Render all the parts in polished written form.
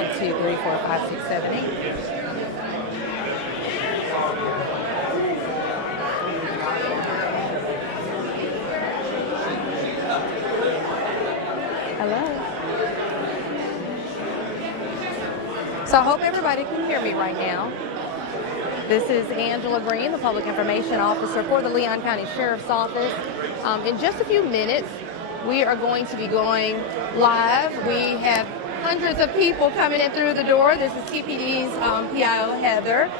1, 2, 3, 4, 5, 6, 7, 8. Hello. So I hope everybody can hear me right now. This is Angela Green, the Public Information Officer for the Leon County Sheriff's Office. In just a few minutes, we are going to be going live. We have hundreds of people coming in through the door. This is TPD's PIO, Heather.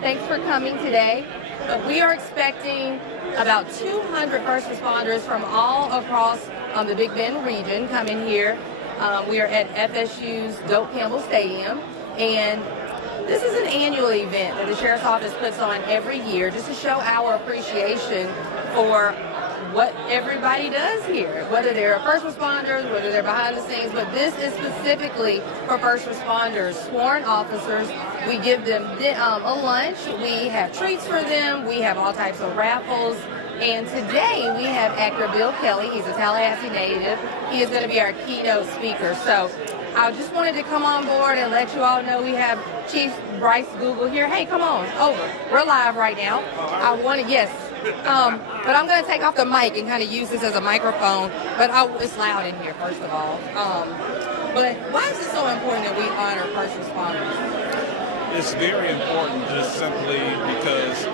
Thanks for coming today. But we are expecting about 200 first responders from all across the Big Bend region coming here. We are at FSU's Doak Campbell Stadium, and this is an annual event that the Sheriff's Office puts on every year just to show our appreciation for what everybody does here, whether they're first responders, whether they're behind the scenes, but this is specifically for first responders, sworn officers. We give them a lunch, we have treats for them, we have all types of raffles, and today we have actor Bill Kelly. He's a Tallahassee native. He is going to be our keynote speaker. So I just wanted to come on board and let you all know we have Chief Bryce Google here. Hey, come on over. We're live right now. Yes. But I'm going to take off the mic and kind of use this as a microphone. But it's loud in here, first of all. But why is it so important that we honor first responders? It's very important just simply because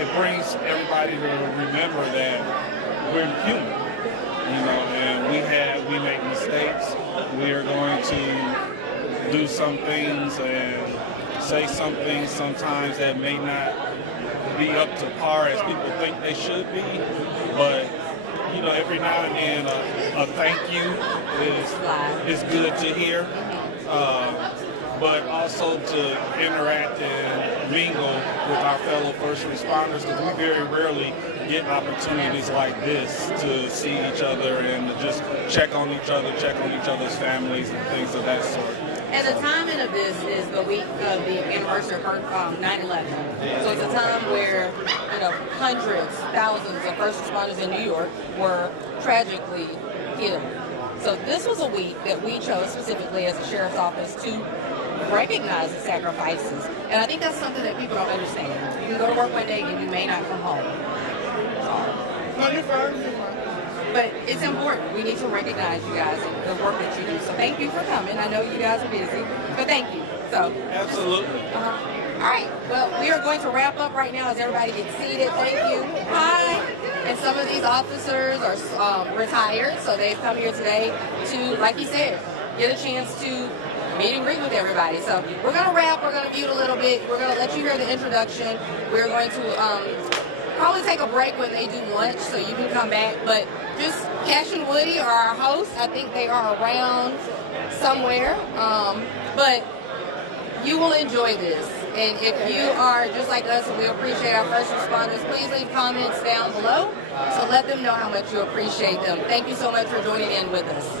it brings everybody to remember that we're human, and we make mistakes. We are going to do some things and say some things sometimes that may not be up to par as people think they should be, but every now and then a thank you is good to hear, but also to interact and mingle with our fellow first responders, because we very rarely get opportunities like this to see each other and to just check on each other's families and things of that sort. And the timing of this is the week of the anniversary of 9/11. So it's a time where, hundreds, thousands of first responders in New York were tragically killed. So this was a week that we chose specifically as a Sheriff's Office to recognize the sacrifices. And I think that's something that people don't understand. You can go to work one day and you may not come home. Sorry. No, you're fine. But it's important. We need to recognize you guys and the work that you do. So thank you for coming. I know you guys are busy, but thank you. So absolutely. All right. Well, we are going to wrap up right now as everybody gets seated. Thank you. Hi. And some of these officers are retired, so they've come here today to, like he said, get a chance to meet and greet with everybody. So we're going to wrap. We're going to mute a little bit. We're going to let you hear the introduction. We're going to probably take a break when they do lunch so you can come back. But just Cash and Woody are our hosts. I think they are around somewhere. But you will enjoy this. And if you are just like us and we appreciate our first responders, please leave comments down below. So let them know how much you appreciate them. Thank you so much for joining in with us.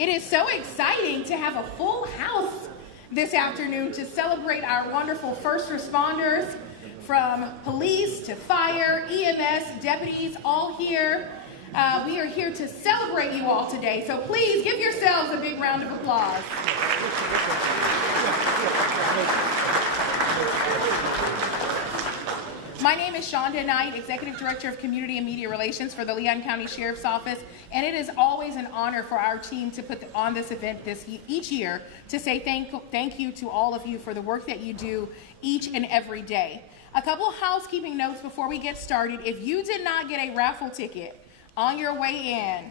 It is so exciting to have a full house this afternoon to celebrate our wonderful first responders, from police to fire, EMS, deputies, all here. We are here to celebrate you all today, so please give yourselves a big round of applause. My name is Shonda Knight, Executive Director of Community and Media Relations for the Leon County Sheriff's Office, and it is always an honor for our team to put on this event each year to say thank you to all of you for the work that you do each and every day. A couple housekeeping notes before we get started. If you did not get a raffle ticket on your way in,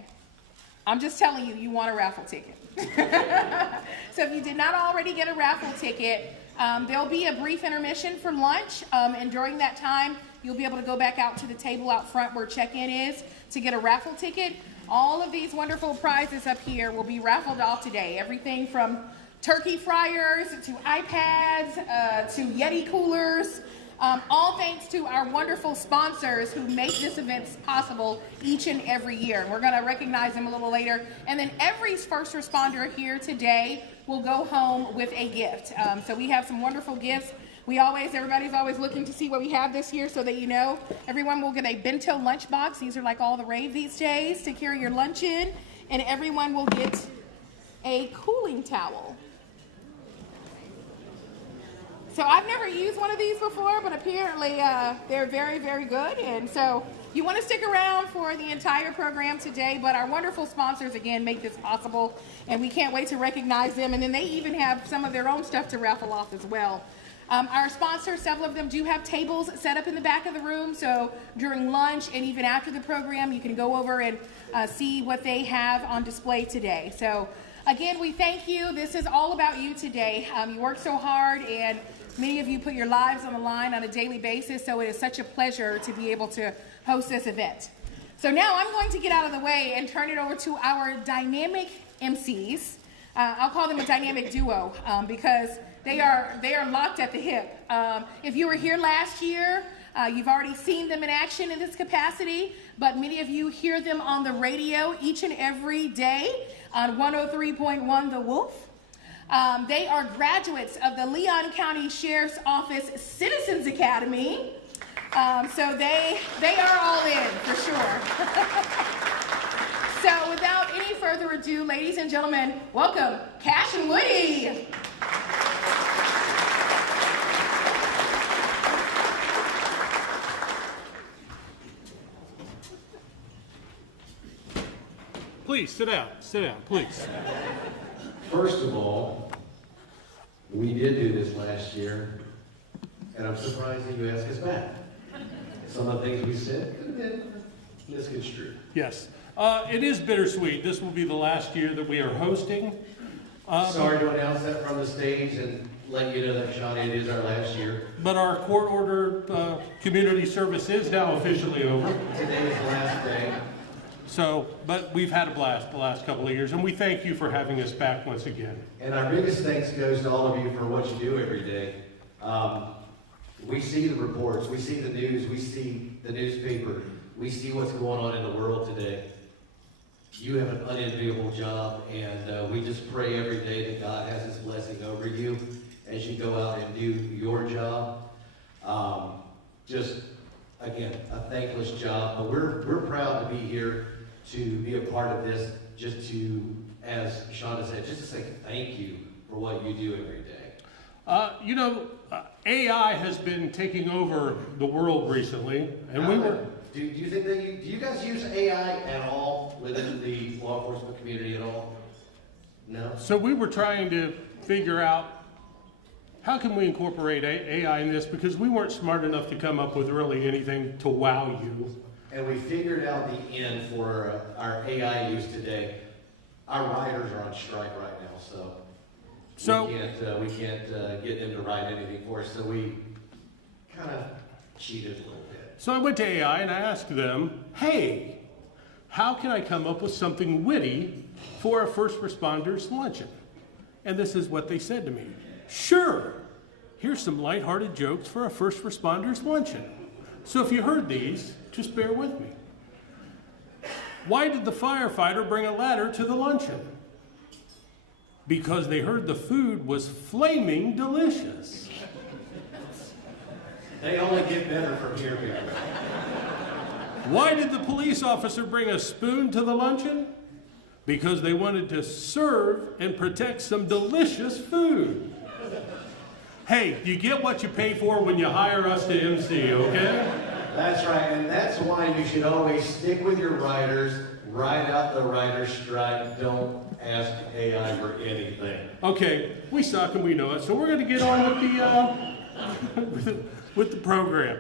I'm just telling you, you want a raffle ticket. So if you did not already get a raffle ticket, there'll be a brief intermission for lunch, and during that time, you'll be able to go back out to the table out front where check-in is to get a raffle ticket. All of these wonderful prizes up here will be raffled off today. Everything from turkey fryers to iPads to Yeti coolers. All thanks to our wonderful sponsors who make this event possible each and every year. And we're going to recognize them a little later. And then every first responder here today will go home with a gift. So we have some wonderful gifts. Everybody's always looking to see what we have this year, so that you know. Everyone will get a bento lunchbox. These are like all the rave these days to carry your lunch in. And everyone will get a cooling towel. So I've never used one of these before, but apparently they're very, very good. And so you want to stick around for the entire program today, but our wonderful sponsors, again, make this possible, and we can't wait to recognize them. And then they even have some of their own stuff to raffle off as well. Our sponsors, several of them do have tables set up in the back of the room, so during lunch and even after the program, you can go over and see what they have on display today. So again, we thank you. This is all about you today. You work so hard, and many of you put your lives on the line on a daily basis, so it is such a pleasure to be able to host this event. So now I'm going to get out of the way and turn it over to our dynamic MCs. I'll call them a dynamic duo because they are locked at the hip. If you were here last year, you've already seen them in action in this capacity, but many of you hear them on the radio each and every day on 103.1 The Wolf. They are graduates of the Leon County Sheriff's Office Citizens Academy. So they are all in for sure. So without any further ado, ladies and gentlemen, welcome Cash and Woody. Please sit down, please. First of all, we did do this last year, and I'm surprised that you asked us back. Some of the things we said could have been misconstrued. Yes, it is bittersweet. This will be the last year that we are hosting. Sorry to announce that from the stage and let you know that, Sean, it is our last year. But our court-ordered community service is now officially over. Today is the last day. So, but we've had a blast the last couple of years, and we thank you for having us back once again. And our biggest thanks goes to all of you for what you do every day. We see the reports, we see the news, we see the newspaper, we see what's going on in the world today. You have an unenviable job, and we just pray every day that God has His blessing over you as you go out and do your job. Just, again, a thankless job, but we're proud to be here to be a part of this, just to, as Shonda said, just to say thank you for what you do every day. AI has been taking over the world recently, and we were... Do you think that do you guys use AI at all within the law enforcement community at all? No? So we were trying to figure out how can we incorporate AI in this, because we weren't smart enough to come up with really anything to wow you. And we figured out the end for our AI use today. Our writers are on strike right now, so we can't get them to write anything for us. So we kind of cheated a little bit. So I went to AI and I asked them, hey, how can I come up with something witty for a first responders luncheon? And this is what they said to me. Sure, here's some lighthearted jokes for a first responders luncheon. So if you heard these, just bear with me. Why did the firefighter bring a ladder to the luncheon? because they heard the food was flaming delicious. They only get better from here, people. Why did the police officer bring a spoon to the luncheon? Because they wanted to serve and protect some delicious food. Hey, you get what you pay for when you hire us to MC, okay? That's right, and that's why you should always stick with your writers, write out the writer's strike, don't ask AI for anything. Okay, we suck and we know it, so we're going to get on with the with the program.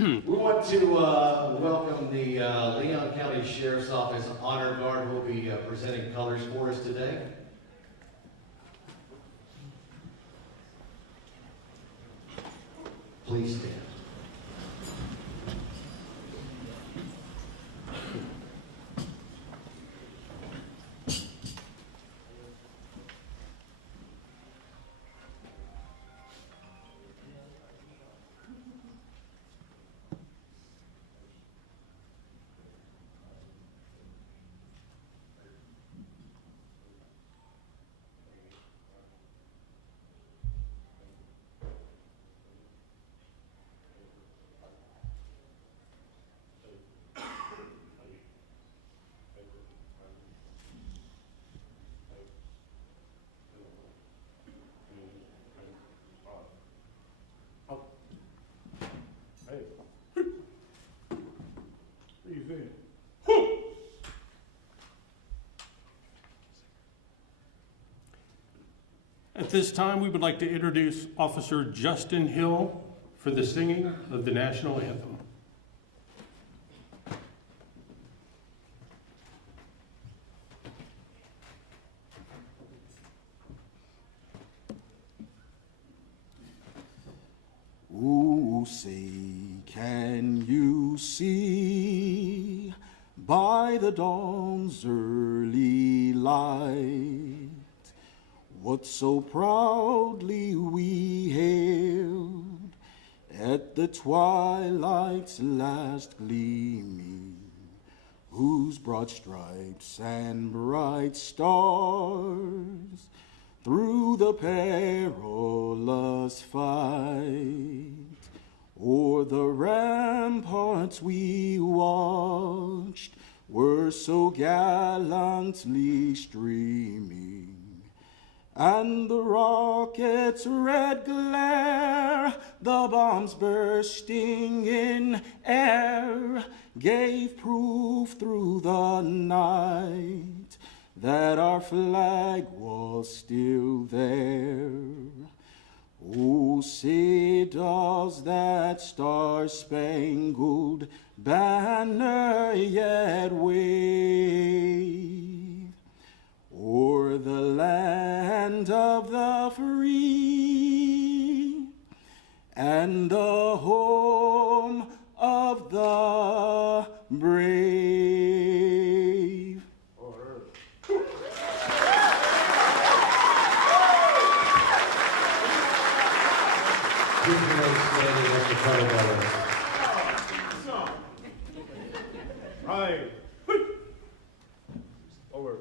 We want to welcome the Leon County Sheriff's Office Honor Guard who will be presenting colors for us today. Please stand. At this time, we would like to introduce Officer Justin Hill for the singing of the national anthem. Oh, say, can you see by the dawn's early light what so proudly we hailed at the twilight's last gleaming, whose broad stripes and bright stars through the perilous fight o'er the ramparts we watched were so gallantly streaming, and the rocket's red glare, the bombs bursting in air, gave proof through the night that our flag was still there. Oh, say does that star-spangled banner yet wave o'er the land of the free and the home of the brave? Right. Over.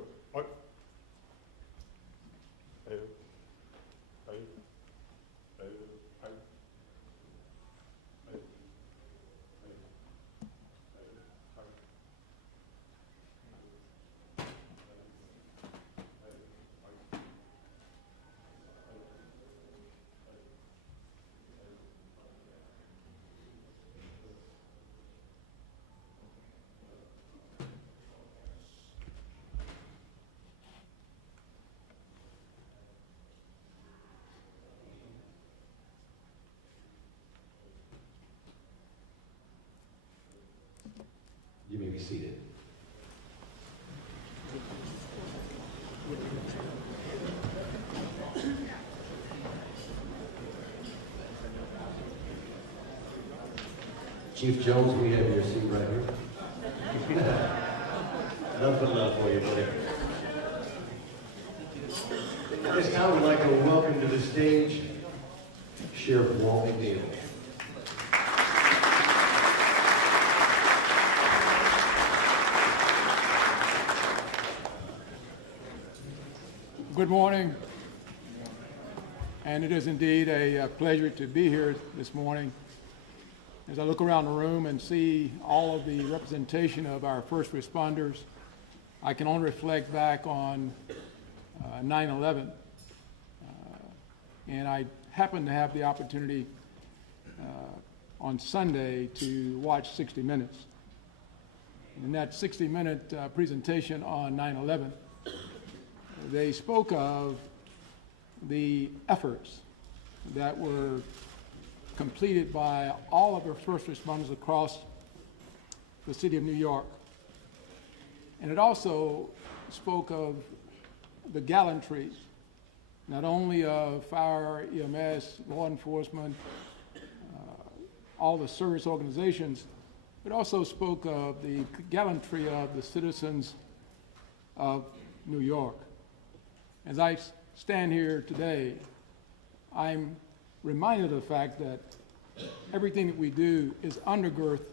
You may be seated. Chief Jones, we have your seat right here. Nothing but love for you, buddy. At this time, we'd like to welcome to the stage Sheriff Walt McNeil. Good morning. And it is indeed a pleasure to be here this morning. As I look around the room and see all of the representation of our first responders, I can only reflect back on 9/11. And I happened to have the opportunity on Sunday to watch 60 Minutes. In that 60-minute presentation on 9/11, they spoke of the efforts that were completed by all of our first responders across the city of New York. And it also spoke of the gallantry, not only of fire, EMS, law enforcement, all the service organizations, but also spoke of the gallantry of the citizens of New York. As I stand here today, I'm reminded of the fact that everything that we do is undergirded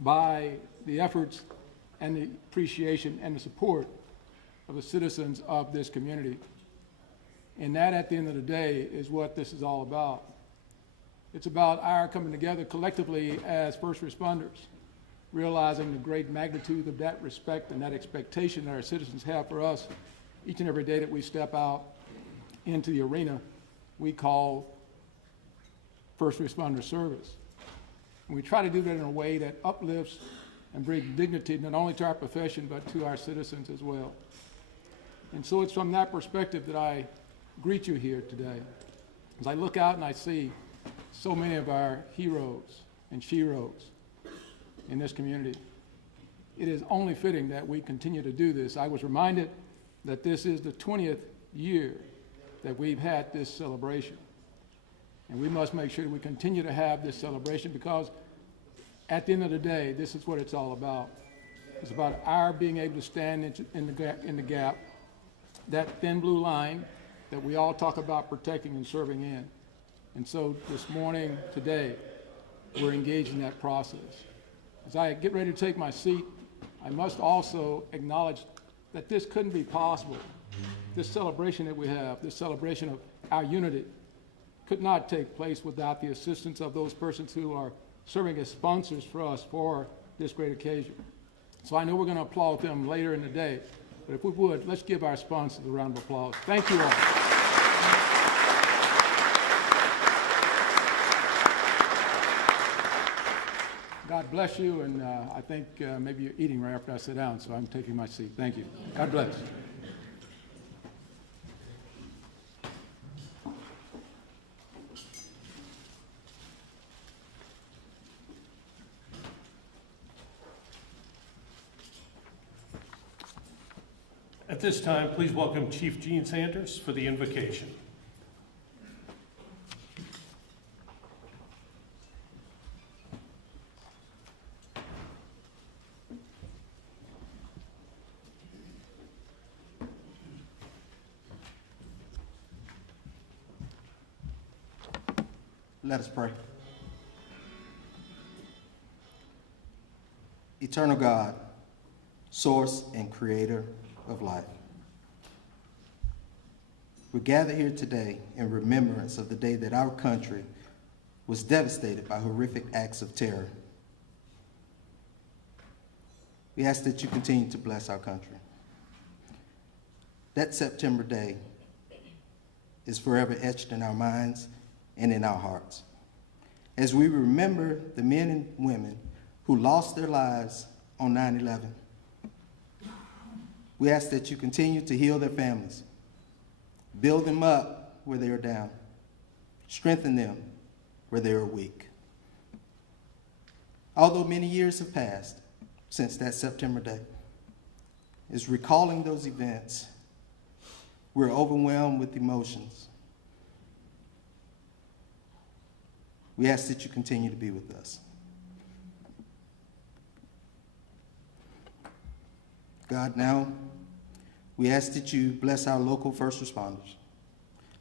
by the efforts and the appreciation and the support of the citizens of this community. And that, at the end of the day, is what this is all about. It's about our coming together collectively as first responders, realizing the great magnitude of that respect and that expectation that our citizens have for us each and every day that we step out into the arena we call first responder service. And we try to do that in a way that uplifts and brings dignity not only to our profession but to our citizens as well. And so it's from that perspective that I greet you here today. As I look out and I see so many of our heroes and sheroes in this community, it is only fitting that we continue to do this. I was reminded that this is the 20th year that we've had this celebration. And we must make sure that we continue to have this celebration, because at the end of the day, this is what it's all about. It's about our being able to stand in the gap, that thin blue line that we all talk about protecting and serving in. And so this morning, today, we're engaged in that process. As I get ready to take my seat, I must also acknowledge that this couldn't be possible. This celebration that we have, this celebration of our unity, could not take place without the assistance of those persons who are serving as sponsors for us for this great occasion. So I know we're going to applaud them later in the day, but if we would, let's give our sponsors a round of applause. Thank you all. God bless you, and I think maybe you're eating right after I sit down, so I'm taking my seat. Thank you. God bless. At this time, please welcome Chief Gene Sanders for the invocation. Let us pray. Eternal God, source and creator of life, we gather here today in remembrance of the day that our country was devastated by horrific acts of terror. We ask that you continue to bless our country. That September day is forever etched in our minds and in our hearts, as we remember the men and women who lost their lives on 9/11. We ask that you continue to heal their families, build them up where they are down, strengthen them where they are weak. Although many years have passed since that September day, as recalling those events, we're overwhelmed with emotions. We ask that you continue to be with us. God, now we ask that you bless our local first responders.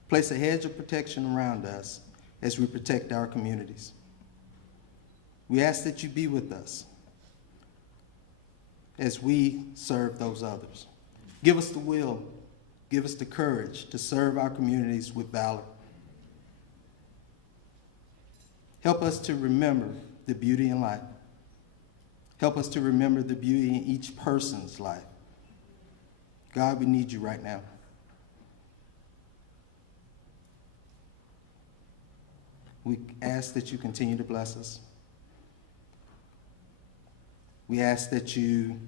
Place a hedge of protection around us as we protect our communities. We ask that you be with us as we serve those others. Give us the will Give us the courage to serve our communities with valor. Help us to remember the beauty in life. Help us to remember the beauty in each person's life. God, we need you right now. We ask that you continue to bless us. We ask that you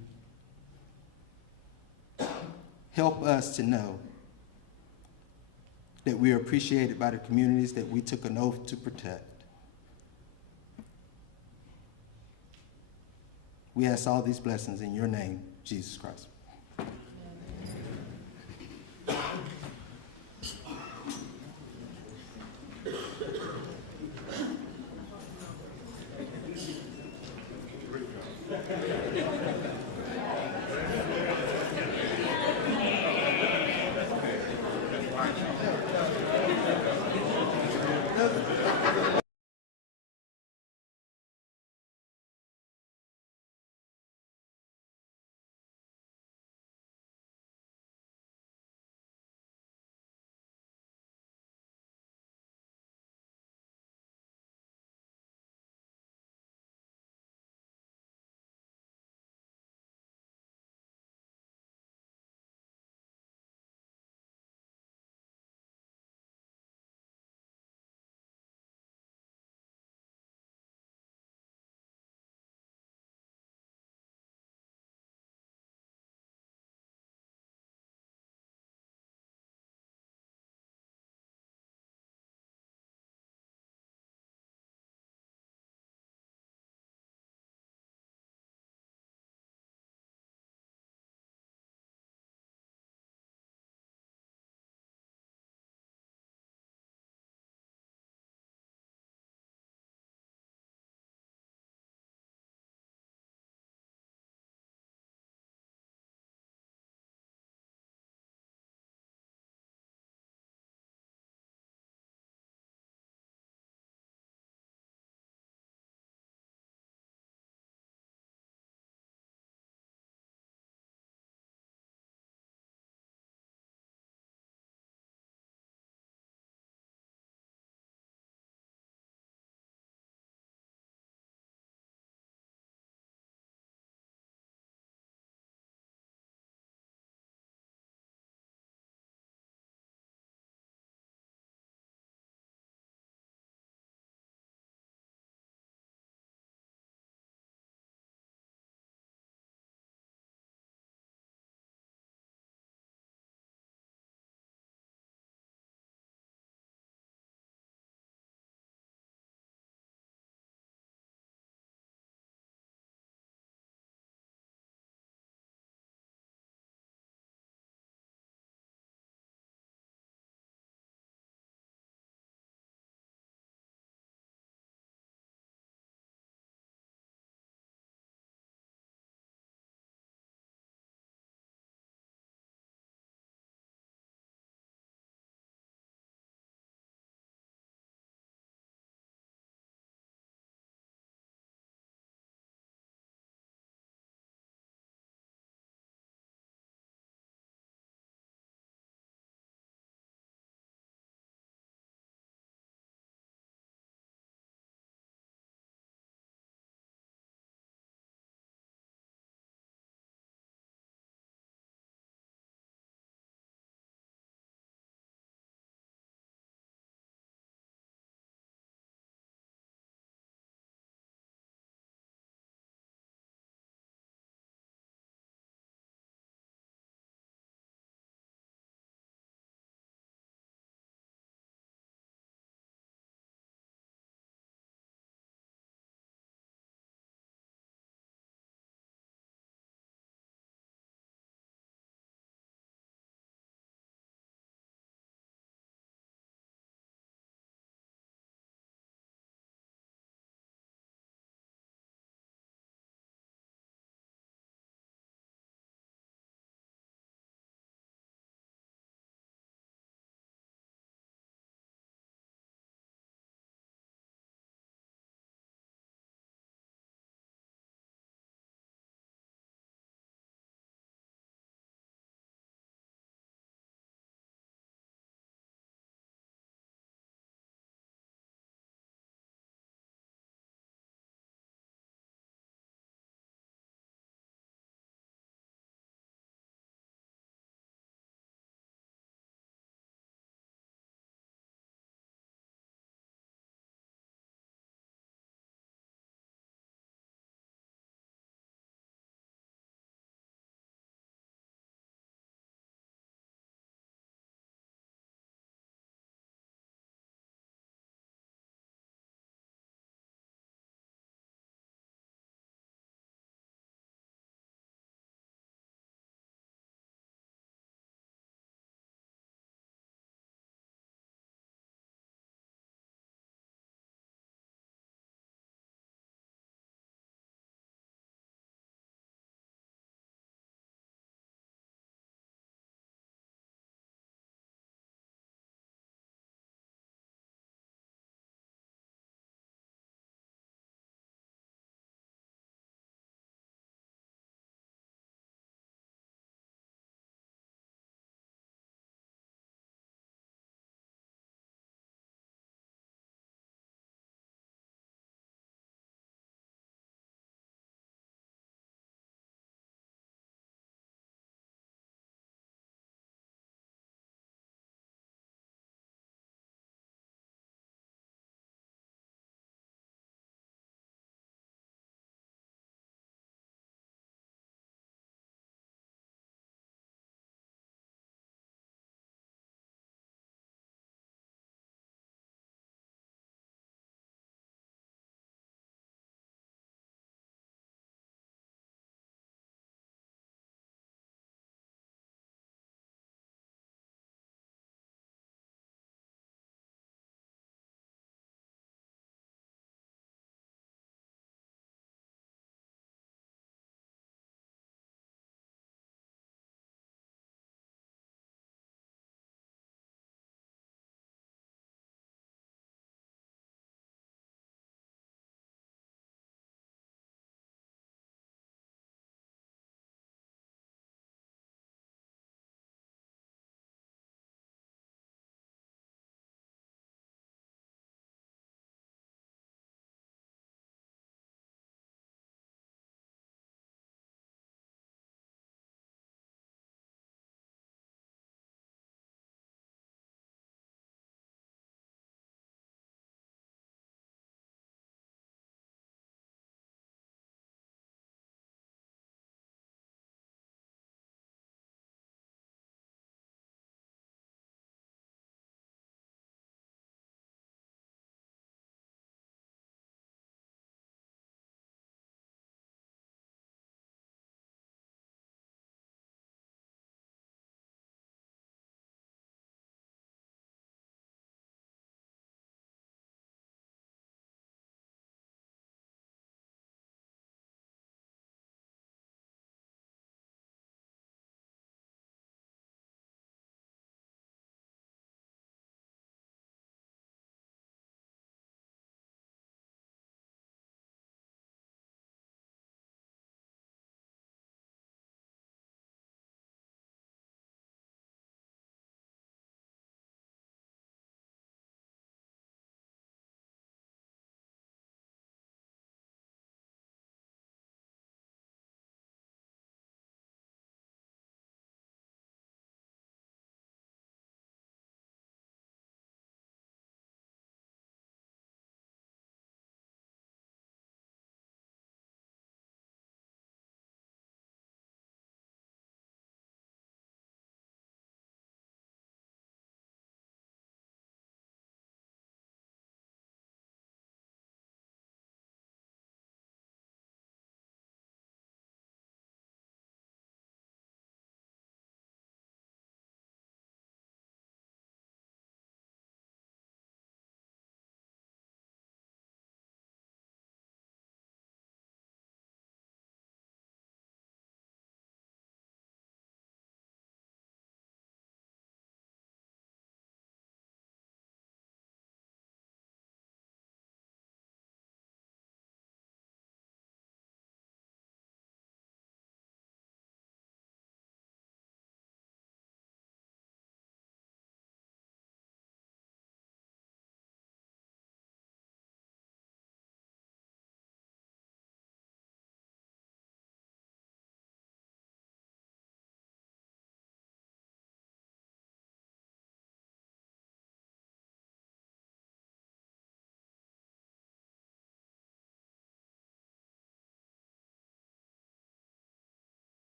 help us to know that we are appreciated by the communities that we took an oath to protect. We ask all these blessings in your name, Jesus Christ.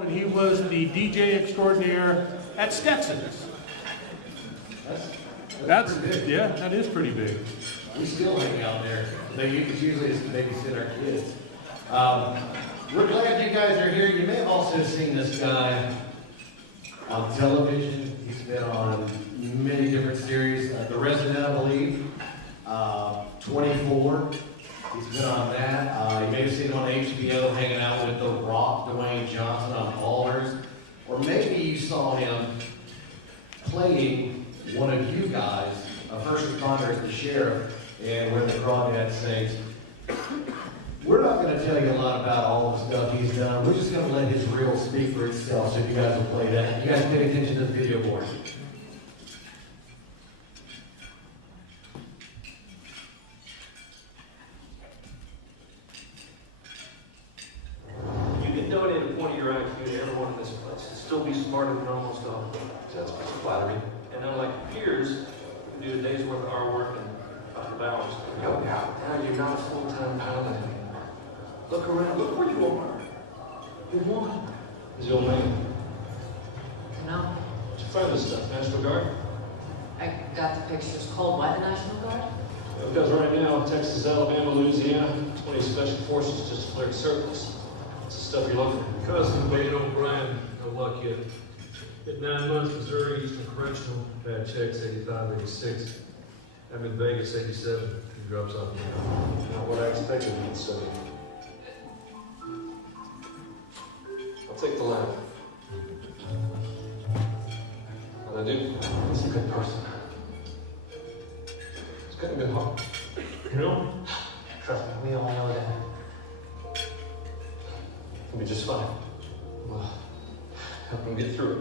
And he was the DJ extraordinaire at Stetson's. That's yeah, that is pretty big. We still hang out there. It's usually just to babysit our kids. We're glad you guys are here. You may have also seen this guy on television. He's been on many different series. The Resident, I believe. 24. He's been on that. You may have seen him on HBO hanging out with The Rock, Dwayne Johnson on Ballers. Or maybe you saw him playing one of you guys, a first responder as the sheriff, and where the crawdad sings. We're not going to tell you a lot about all the stuff he's done. We're just going to let his reel speak for itself, so if you guys will play that. You guys pay attention to the video board. You can donate a point of your IQ to everyone in this place and still be smarter than almost all of them. That's flattering. And unlike your peers, you can do a day's worth of our work in 5 hours. Go Now you're not a full-time pilot anymore. Look around. Look where you are. You're one. Is the old man? No, Did you find this stuff? National Guard? I got the pictures. Called what, the National Guard? Because right now, Texas, Alabama, Louisiana, 20 special forces just declared surplus. It's the stuff you're looking at. Cousin Wade O'Brien, no luck yet. Hit 9 months, Missouri, Eastern Correctional, bad checks, 85, 86. I'm in Vegas, 87, he drops off now. Not what I expected him to say. I'll take the land. What I do? He's a good person. It's gonna be hard. You know, Trust me, we all know that. It'll be just fine. Well, help him get through it.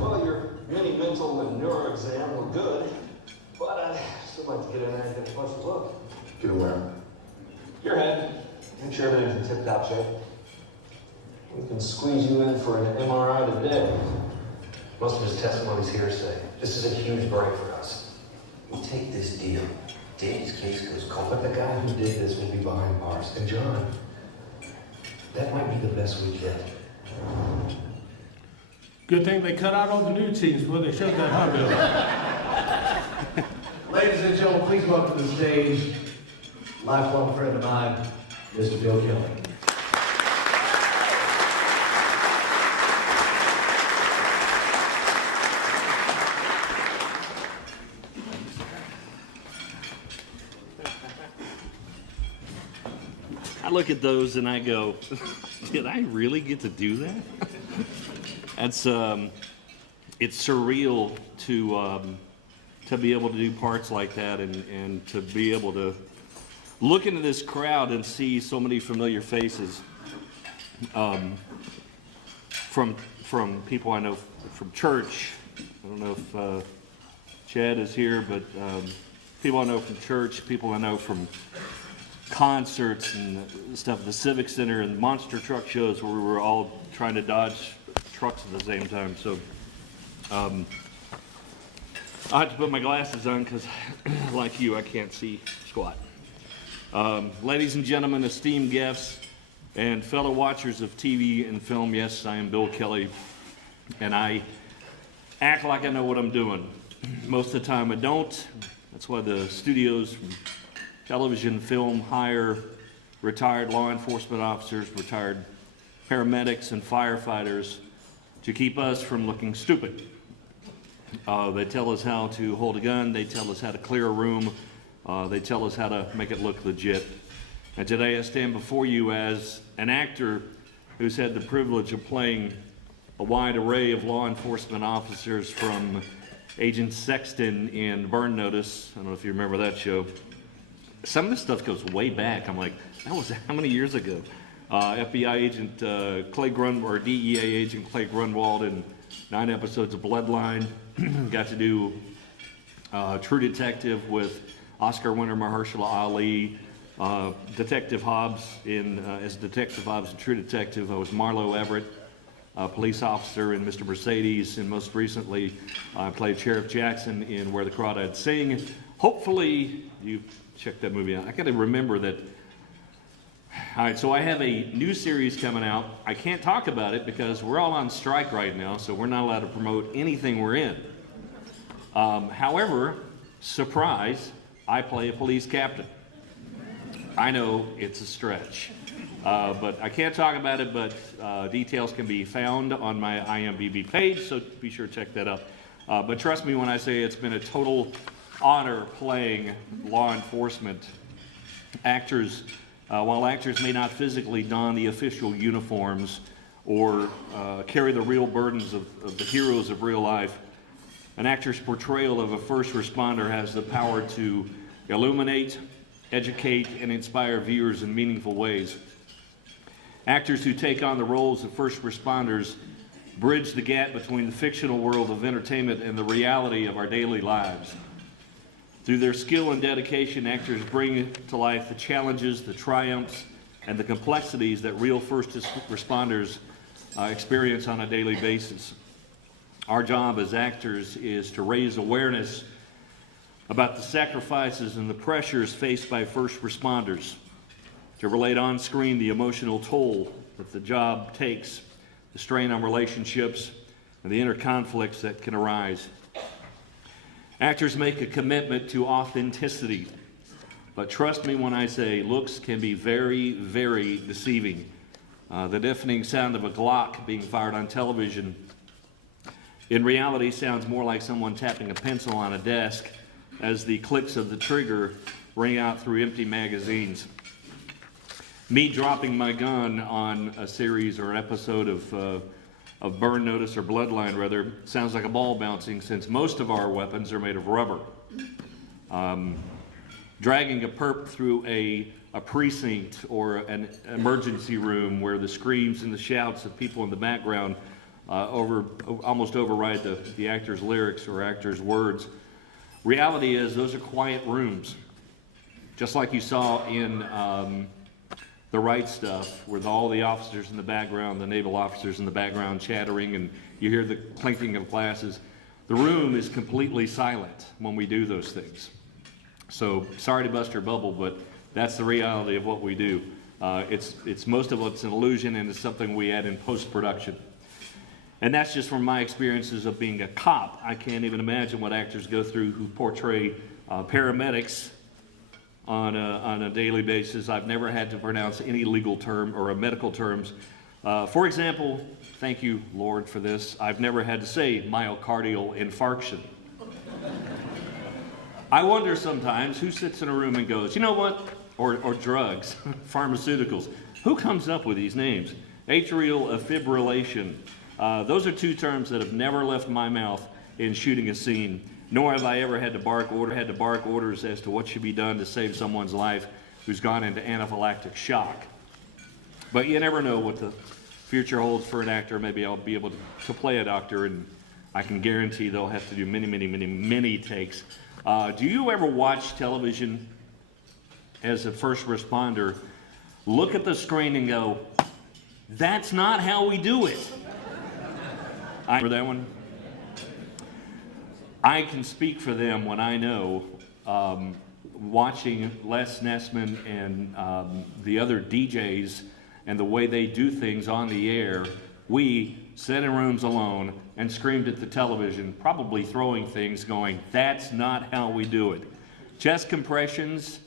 Well, your mini mental and neuro exam were good, but I'd still like to get in there and get a closer look. Get aware. Your head. Make sure everything's in tip-top shape. We can squeeze you in for an MRI today. Most of his testimony's hearsay. This is a huge break for us. We take this deal. Danny's case goes cold. But the guy who did this will be behind bars. And John, that might be the best we get. Good thing they cut out all the nude scenes before they showed that, huh, Bill? Ladies and gentlemen, please welcome to the stage, lifelong friend of mine, Mr. Bill Kelly. I look at those and I go, did I really get to do that? That's it's surreal to be able to do parts like that and to be able to look into this crowd and see so many familiar faces from people I know from church. I don't know if Chad is here, but people I know from church, people I know from concerts and stuff, the Civic Center and monster truck shows where we were all trying to dodge trucks at the same time. So I have to put my glasses on because, like you, I can't see squat. Ladies and gentlemen, esteemed guests, and fellow watchers of TV and film, yes, I am Bill Kelly, and I act like I know what I'm doing. Most of the time I don't. That's why the studios from television, film hire retired law enforcement officers, retired paramedics, and firefighters to keep us from looking stupid. They tell us how to hold a gun, they tell us how to clear a room, they tell us how to make it look legit. And today I stand before you as an actor who's had the privilege of playing a wide array of law enforcement officers, from Agent Sexton in Burn Notice. I don't know if you remember that show. Some of this stuff goes way back. I'm like, that was how many years ago? FBI agent Clay Grunwald, or DEA agent Clay Grunwald, in 9 episodes of Bloodline. Got to do True Detective with Oscar winner Mahershala Ali. Detective Hobbs as Detective Hobbs in True Detective. I was Marlo Everett, police officer in Mr. Mercedes, and most recently I played Sheriff Jackson in Where the Crawdads Sing. Hopefully you check that movie out. I got to remember that All right, so I have a new series coming out. I can't talk about it because we're all on strike right now, so we're not allowed to promote anything we're in. However, surprise, I play a police captain. I know it's a stretch, but I can't talk about it, but details can be found on my IMDb page, so be sure to check that out. But trust me when I say it's been a total honor playing law enforcement. While actors may not physically don the official uniforms or carry the real burdens of the heroes of real life, an actor's portrayal of a first responder has the power to illuminate, educate, and inspire viewers in meaningful ways. Actors who take on the roles of first responders bridge the gap between the fictional world of entertainment and the reality of our daily lives. Through their skill and dedication, actors bring to life the challenges, the triumphs, and the complexities that real first responders experience on a daily basis. Our job as actors is to raise awareness about the sacrifices and the pressures faced by first responders, to relate on screen the emotional toll that the job takes, the strain on relationships, and the inner conflicts that can arise. Actors make a commitment to authenticity, but trust me when I say looks can be very, very deceiving. The deafening sound of a Glock being fired on television in reality sounds more like someone tapping a pencil on a desk as the clicks of the trigger ring out through empty magazines. Me dropping my gun on a series or an episode of Burn Notice or Bloodline, rather, sounds like a ball bouncing, since most of our weapons are made of rubber. Dragging a perp through a precinct or an emergency room where the screams and the shouts of people in the background almost override the actor's lyrics or actor's words. Reality is those are quiet rooms, just like you saw in The Right Stuff, with all the officers in the background, the naval officers in the background chattering, and you hear the clinking of glasses. The room is completely silent when we do those things. So sorry to bust your bubble, but that's the reality of what we do. It's most of it's an illusion, and it's something we add in post-production. And that's just from my experiences of being a cop. I can't even imagine what actors go through who portray paramedics on a daily basis. I've never had to pronounce any legal term or medical terms. For example, thank you, Lord, for this. I've never had to say myocardial infarction. I wonder sometimes who sits in a room and goes, you know what? Or drugs, pharmaceuticals. Who comes up with these names? Atrial fibrillation. Those are two terms that have never left my mouth in shooting a scene, nor have I ever had to bark orders as to what should be done to save someone's life who's gone into anaphylactic shock. But you never know what the future holds for an actor. Maybe I'll be able to play a doctor, and I can guarantee they'll have to do many, many, many, many takes. Do you ever watch television as a first responder, look at the screen and go, that's not how we do it? I remember that one. I can speak for them when I know, watching Les Nessman and the other DJs and the way they do things on the air, we sat in rooms alone and screamed at the television, probably throwing things, going, that's not how we do it. Chest compressions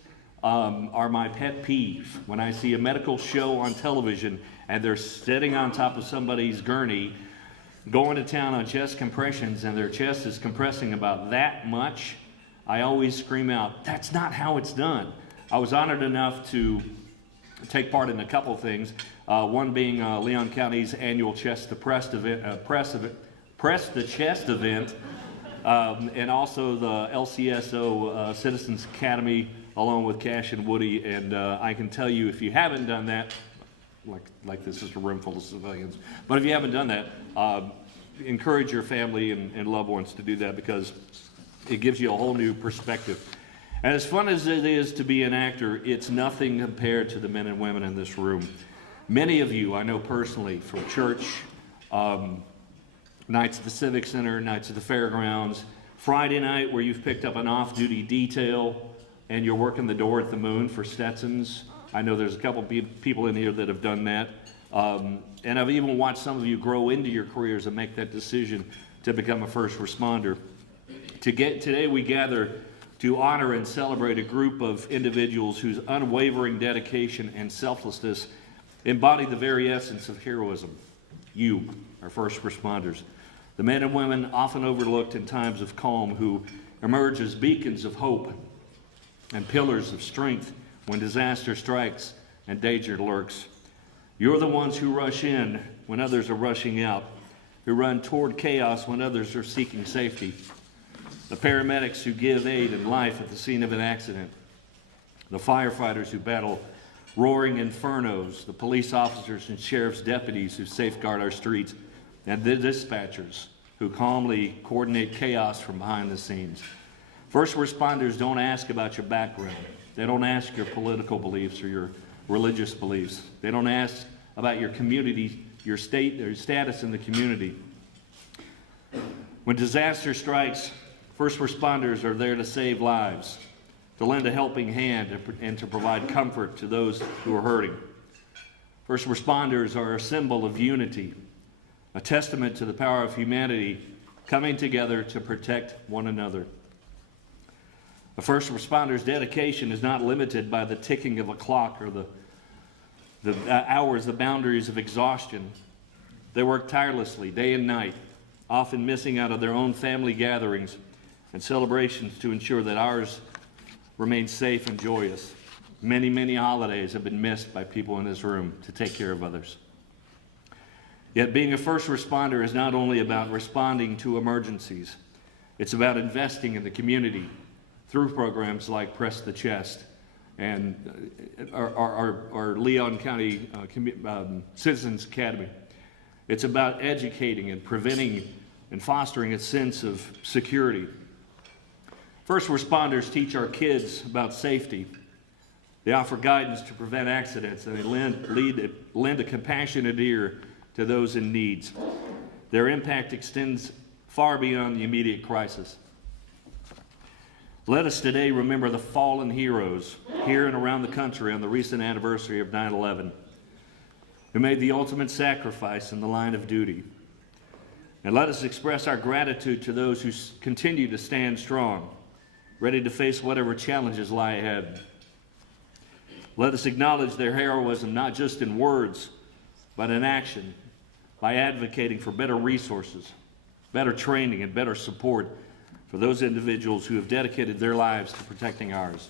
are my pet peeve. When I see a medical show on television and they're sitting on top of somebody's gurney, going to town on chest compressions, and their chest is compressing about that much, I always scream out, that's not how it's done. I was honored enough to take part in a couple of things, one being Leon County's annual Press the Chest event, and also the LCSO Citizens Academy, along with Cash and Woody. And I can tell you, if you haven't done that, like this is a room full of civilians, but if you haven't done that, encourage your family and loved ones to do that, because it gives you a whole new perspective. And as fun as it is to be an actor, it's nothing compared to the men and women in this room. Many of you I know personally from church, nights at the Civic Center, nights at the fairgrounds, Friday night where you've picked up an off-duty detail and you're working the door at the Moon for Stetsons, I know there's a couple people in here that have done that. And I've even watched some of you grow into your careers and make that decision to become a first responder. Today we gather to honor and celebrate a group of individuals whose unwavering dedication and selflessness embody the very essence of heroism. You, our first responders, the men and women often overlooked in times of calm who emerge as beacons of hope and pillars of strength when disaster strikes and danger lurks. You're the ones who rush in when others are rushing out, who run toward chaos when others are seeking safety. The paramedics who give aid and life at the scene of an accident. The firefighters who battle roaring infernos. The police officers and sheriff's deputies who safeguard our streets. And the dispatchers who calmly coordinate chaos from behind the scenes. First responders don't ask about your background. They don't ask your political beliefs or your religious beliefs. They don't ask about your community, your state, or status in the community. When disaster strikes, first responders are there to save lives, to lend a helping hand, and to provide comfort to those who are hurting. First responders are a symbol of unity, a testament to the power of humanity coming together to protect one another. A first responder's dedication is not limited by the ticking of a clock or the hours, the boundaries of exhaustion. They work tirelessly day and night, often missing out of their own family gatherings and celebrations to ensure that ours remain safe and joyous. Many, many holidays have been missed by people in this room to take care of others. Yet being a first responder is not only about responding to emergencies. It's about investing in the community through programs like Press the Chest and our Leon County Citizens Academy. It's about educating and preventing and fostering a sense of security. First responders teach our kids about safety. They offer guidance to prevent accidents, and they lend a compassionate ear to those in need. Their impact extends far beyond the immediate crisis. Let us today remember the fallen heroes here and around the country on the recent anniversary of 9/11, who made the ultimate sacrifice in the line of duty. And let us express our gratitude to those who continue to stand strong, ready to face whatever challenges lie ahead. Let us acknowledge their heroism not just in words, but in action, by advocating for better resources, better training, and better support for those individuals who have dedicated their lives to protecting ours.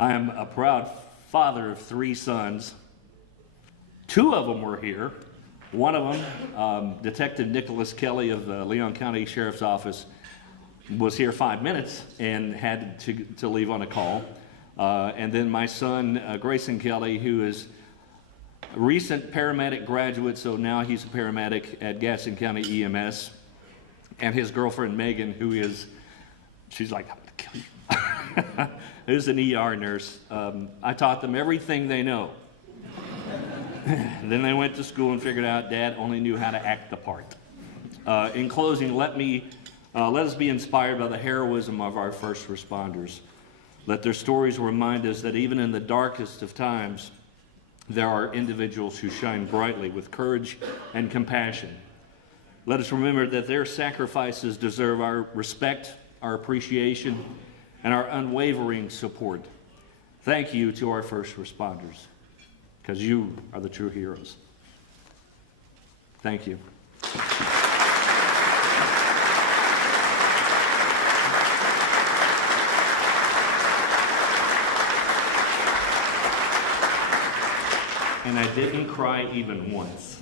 I am a proud father of 3 sons. 2 of them were here. One of them, Detective Nicholas Kelly of the Leon County Sheriff's Office, was here 5 minutes and had to leave on a call. And then my son, Grayson Kelly, who is a recent paramedic graduate, so now he's a paramedic at Gaston County EMS. And his girlfriend, Megan, she's like, I'm gonna kill you. Who's an ER nurse. I taught them everything they know. Then they went to school and figured out Dad only knew how to act the part. In closing, let us be inspired by the heroism of our first responders. Let their stories remind us that even in the darkest of times, there are individuals who shine brightly with courage and compassion. Let us remember that their sacrifices deserve our respect, our appreciation, and our unwavering support. Thank you to our first responders, because you are the true heroes. Thank you. And I didn't cry even once.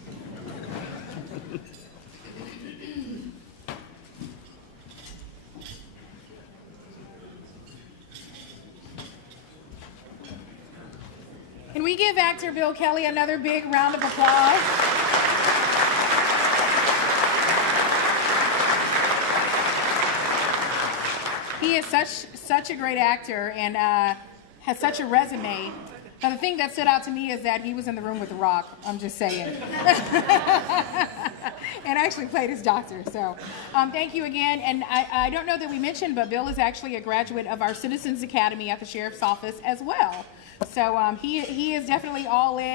Can we give actor Bill Kelly another big round of applause? He is such a great actor and has such a resume. Now, the thing that stood out to me is that he was in the room with The Rock. I'm just saying. And actually played his doctor. So thank you again. And I don't know that we mentioned, but Bill is actually a graduate of our Citizens Academy at the Sheriff's Office as well. So he is definitely all in.